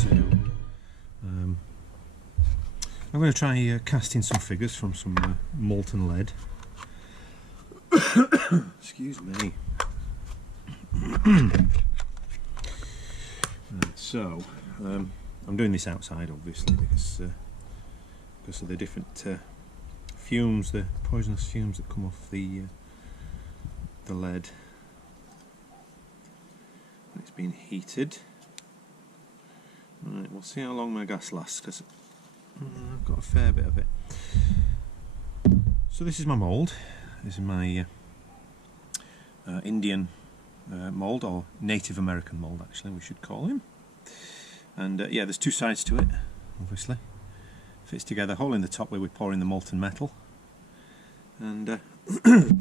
afternoon. I'm going to try casting some figures from some molten lead. Excuse me. So, I'm doing this outside obviously because of the different fumes, the poisonous fumes that come off the lead. It's been heated. Right, we'll see how long my gas lasts because I've got a fair bit of it. So this is my mould. This is my Indian mould, or Native American mould actually we should call him. And yeah, there's two sides to it, obviously. Fits together, hole in the top where we pour in the molten metal. And that's pretty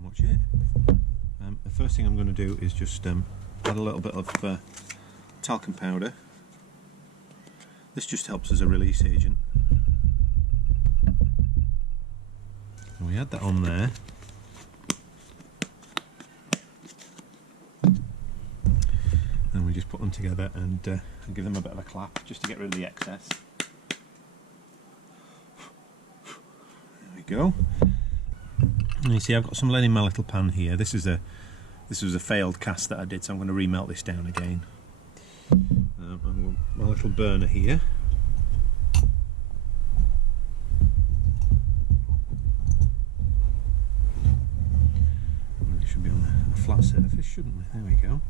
much it. The first thing I'm going to do is just add a little bit of talcum powder. This just helps as a release agent. And we add that on there. And we just put them together and give them a bit of a clap just to get rid of the excess. There we go. And you see I've got some lead in my little pan here. This was a failed cast that I did, so I'm going to remelt this down again. I've got my little burner here. It should be on a flat surface, shouldn't we? There we go.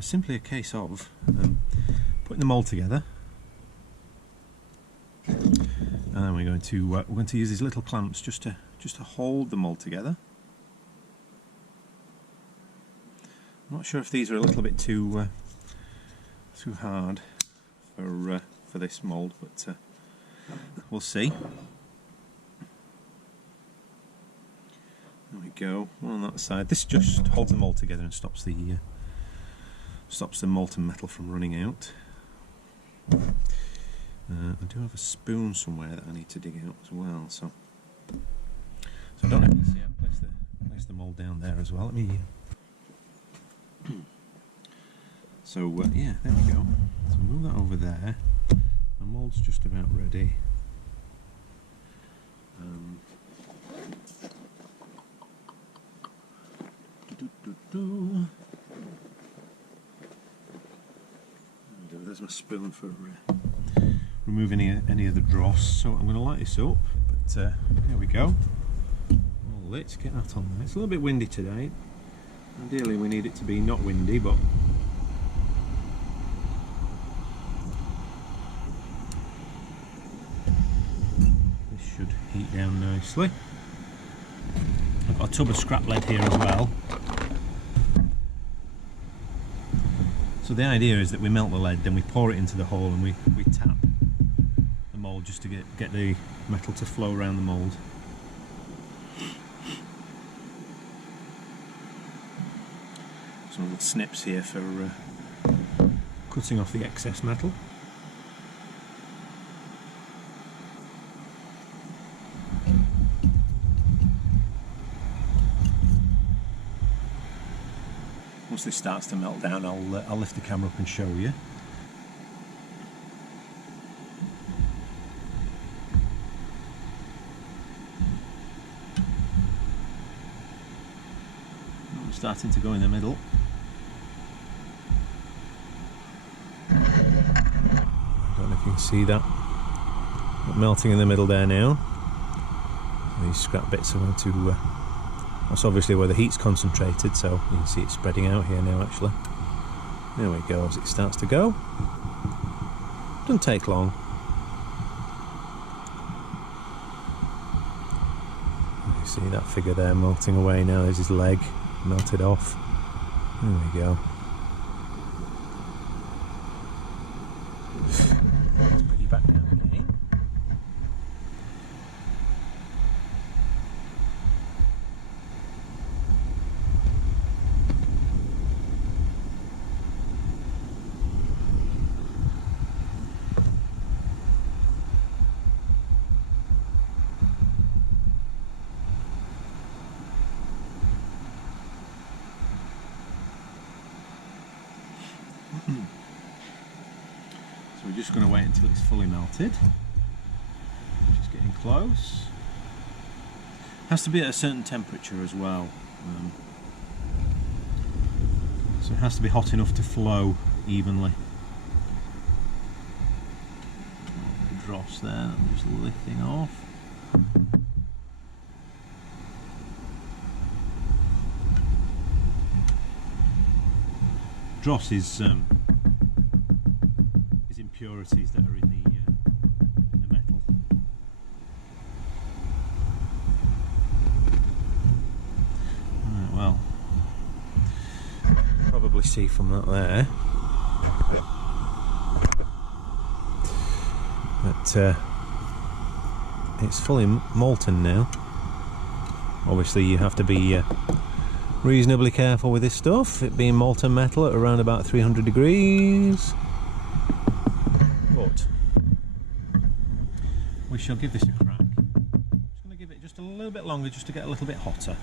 Simply a case of putting them all together, and then we're going to use these little clamps just to hold them all together. I'm not sure if these are a little bit too hard for this mould, but we'll see. There we go. One on that side. This just holds them all together and stops the molten metal from running out. I do have a spoon somewhere that I need to dig out as well. So I don't know if you can see. I place the mould down there as well. Let me. Yeah, there we go. So move that over there. My mould's just about ready. There's my spoon for removing any of the dross. So I'm going to light this up. But there we go. All lit. Get that on there. It's a little bit windy today. Ideally we need it to be not windy, but this should heat down nicely. I've got a tub of scrap lead here as well. So the idea is that we melt the lead, then we pour it into the hole and we tap the mould just to get the metal to flow around the mould. Some little snips here for cutting off the excess metal. Once this starts to melt down, I'll lift the camera up and show you. I'm starting to go in the middle. I don't know if you can see that. Melting in the middle there now. These scrap bits are going to that's obviously where the heat's concentrated, so you can see it spreading out here now actually. There we go, as it starts to go. Doesn't take long. You see that figure there melting away now, there's his leg melted off. There we go. Let's put you back down again. just going to wait until it's fully melted. Just getting close. Has to be at a certain temperature as well. So it has to be hot enough to flow evenly. Dross there, I'm just lifting off. Dross is impurities that are in the metal. Right, well, probably see from that there that it's fully molten now. Obviously you have to be reasonably careful with this stuff, it being molten metal at around about 300 degrees. But we shall give this a crack. I'm just going to give it just a little bit longer just to get a little bit hotter.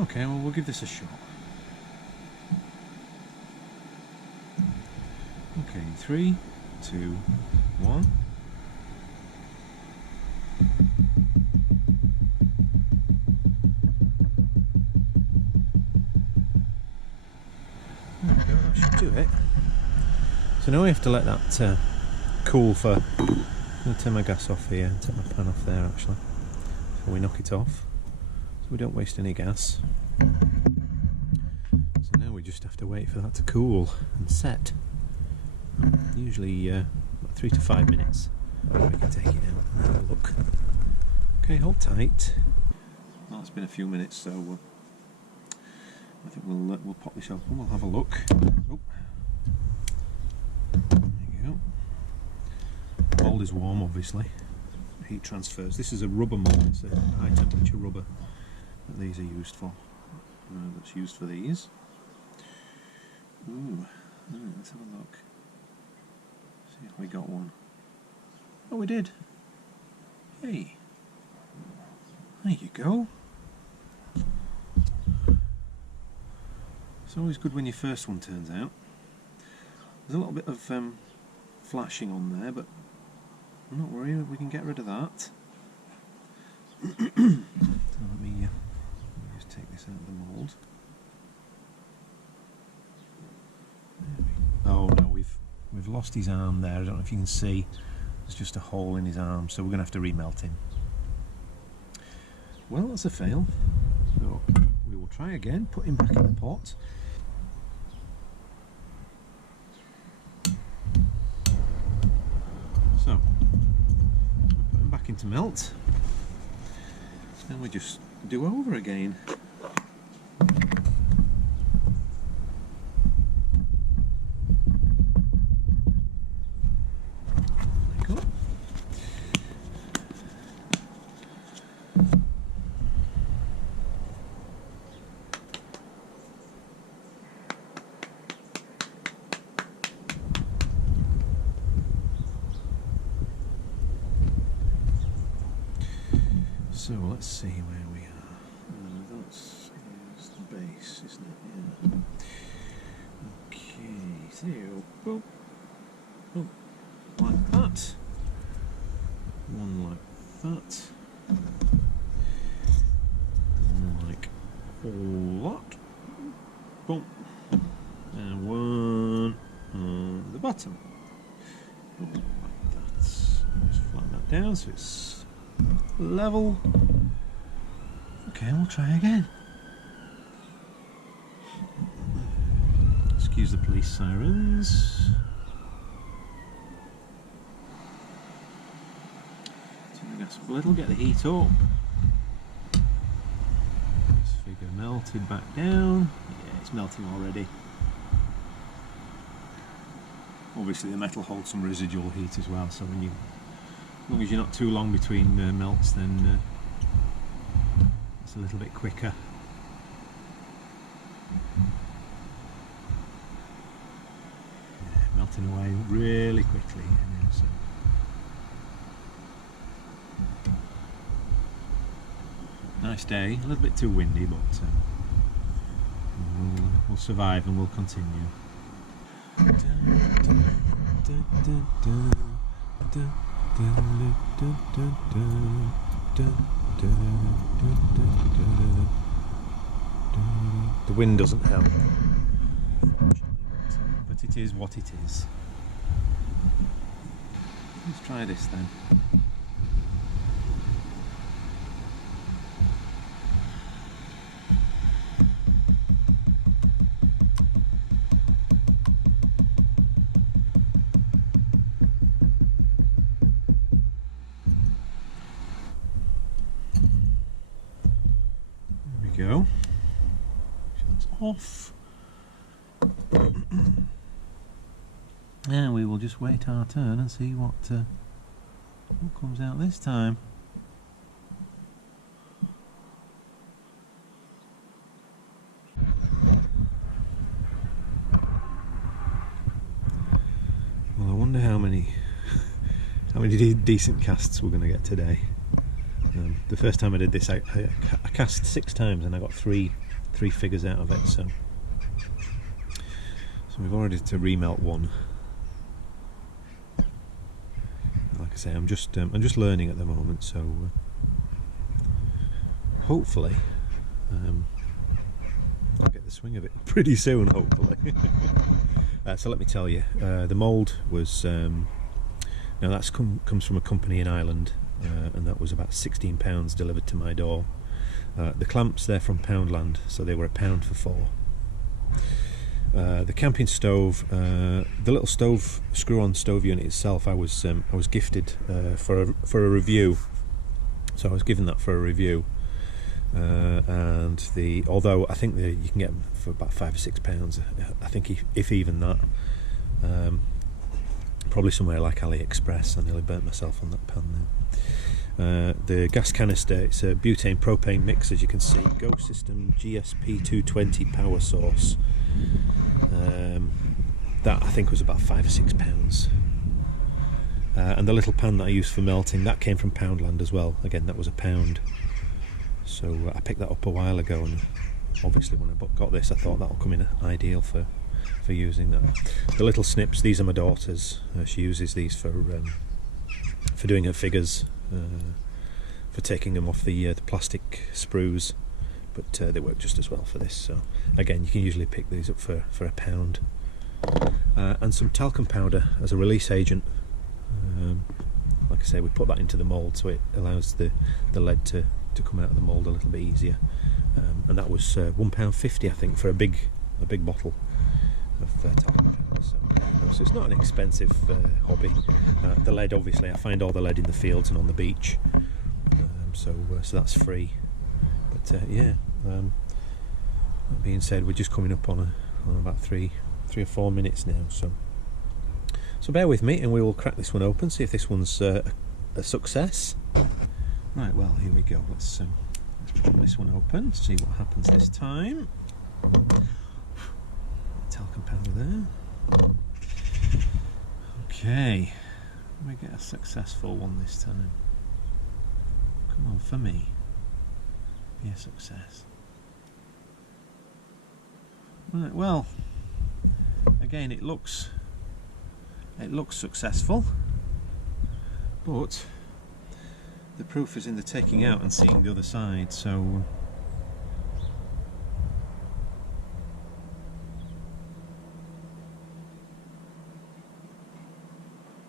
Okay, well, we'll give this a shot. Okay, 3, 2, 1. There we go, that should do it. So now we have to let that cool for... I'm going to turn my gas off here, take my pan off there actually, before we knock it off, so we don't waste any gas. So now we just have to wait for that to cool and set. Usually about 3 to 5 minutes. We can take it out and have a look. Okay, hold tight. Well, it's been a few minutes, so I think we'll pop this open. We'll have a look. Oh. There you go. Mould is warm, obviously. Heat transfers. This is a rubber mould. It's a high temperature rubber that these are used for. That's used for these. Ooh, let's have a look. See if we got one. Oh, we did. Hey, there you go. It's always good when your first one turns out. There's a little bit of flashing on there, but I'm not worried, we can get rid of that. So let me just take this out of the mould. Oh no, we've lost his arm there. I don't know if you can see. There's just a hole in his arm, so we're going to have to remelt him. Well, that's a fail. So we will try again. Put him back in the pot. So we put him back into melt. Then we just do over again. So let's see where we are. That's the base, isn't it? Yeah. Okay, so boop, boop, like that. One like that. One like that. Boom. And one on the bottom. Boom, like that. Just flatten that down so it's level. Okay, we'll try again. Excuse the police sirens. Yes, well, it'll get the heat up. This figure melted back down. Yeah, it's melting already. Obviously the metal holds some residual heat as well, so when you, as long as you're not too long between melts, then it's a little bit quicker. Yeah, melting away really quickly. You know, so. Nice day, a little bit too windy, but we'll survive and we'll continue. The wind doesn't help, but it is what it is. Let's try this then. Go. That's off. And we will just wait our turn and see what comes out this time. Well, I wonder how many decent casts we're going to get today. The first time I did this, I cast 6 times and I got three figures out of it. So we've already to remelt 1. Like I say, I'm just learning at the moment. So hopefully I'll get the swing of it pretty soon. Hopefully. So let me tell you, the mould was now that's comes from a company in Ireland. And that was about £16 delivered to my door. The clamps, they're from Poundland, so they were £1 for 4. The camping stove, the little stove, screw-on stove unit itself, I was gifted for a review. So I was given that for a review, and although I think you can get them for about £5 or £6. I think if even that. Probably somewhere like AliExpress. I nearly burnt myself on that pan then. The gas canister, it's a butane propane mix, as you can see. Go System GSP 220 power source. That I think was about £5 or £6. And the little pan that I used for melting, that came from Poundland as well. Again, that was £1. So I picked that up a while ago, and obviously when I got this, I thought that'll come in ideal for using that. The little snips, these are my daughter's. She uses these for doing her figures, for taking them off the plastic sprues, but they work just as well for this. So again, you can usually pick these up for £1. And some talcum powder as a release agent. Like I say, we put that into the mould, so it allows the lead to come out of the mould a little bit easier. And that was £1.50, I think, for a big bottle of talcum powder. So it's not an expensive hobby. The lead, obviously, I find all the lead in the fields and on the beach, so that's free. But yeah, that being said, we're just coming up on about 3 or 4 minutes now. So bear with me, and we will crack this one open, see if this one's a success. Right, well, here we go. Let's pop this one open, see what happens this time. Talcum powder there. Okay, we get a successful one this time. Come on, for me, be a success. Right, well, again, it looks successful, but the proof is in the taking out and seeing the other side. So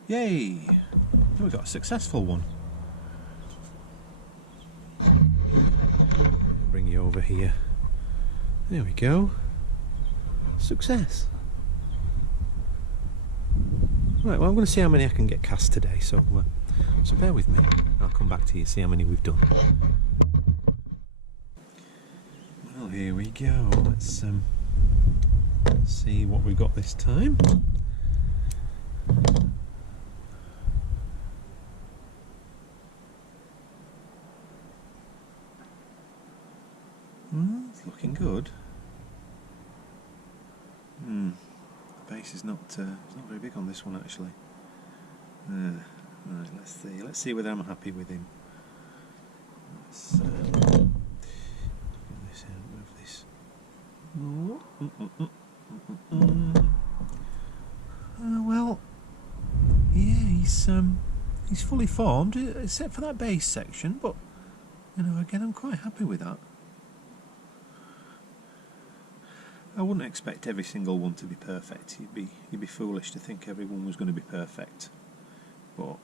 yay! We got a successful one. I'll bring you over here. There we go. Success. Right, well, I'm going to see how many I can get cast today, so bear with me. I'll come back to you, see how many we've done. Well, here we go. Let's see what we've got this time. Well, it's looking good. The base is not very big on this one actually. Right, let's see whether I'm happy with him. Let's move this out, move this. Well, yeah, he's fully formed except for that base section, but you know, again, I'm quite happy with that. I wouldn't expect every single one to be perfect. You'd be foolish to think everyone was going to be perfect. But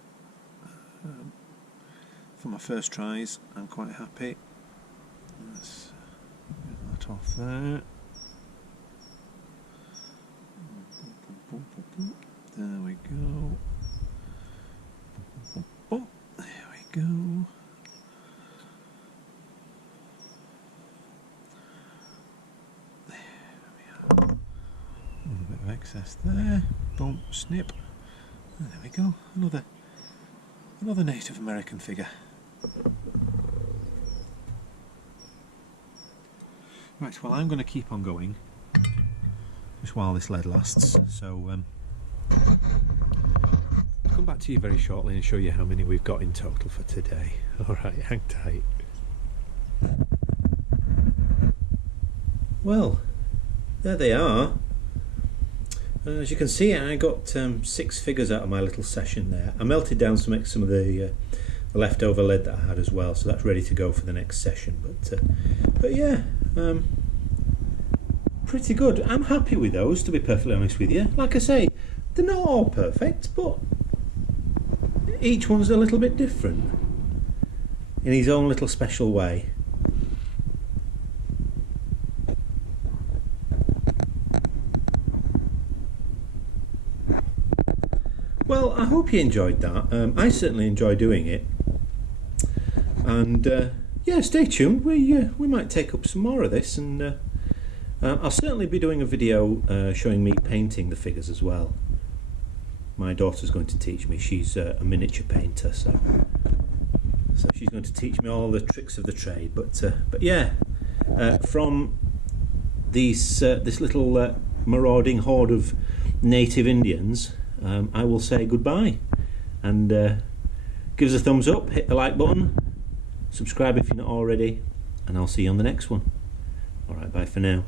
for my first tries, I'm quite happy. Let's get that off there. There we go. There we go. A bit of excess there. Boom, snip. And there we go. Another Native American figure. Right, well, I'm going to keep on going just while this lead lasts. So I'll come back to you very shortly and show you how many we've got in total for today. Alright, hang tight. Well, there they are. As you can see, I got 6 figures out of my little session there. I melted down some of the leftover lead that I had as well, so that's ready to go for the next session. But yeah, pretty good. I'm happy with those, to be perfectly honest with you. Like I say, they're not all perfect, but each one's a little bit different in his own little special way. Well, I hope you enjoyed that. I certainly enjoy doing it, and yeah, stay tuned. We might take up some more of this, and I'll certainly be doing a video showing me painting the figures as well. My daughter's going to teach me. She's a miniature painter, so she's going to teach me all the tricks of the trade. But yeah, from this little marauding horde of native Indians, I will say goodbye, and give us a thumbs up, hit the like button, subscribe if you're not already, and I'll see you on the next one. Alright, bye for now.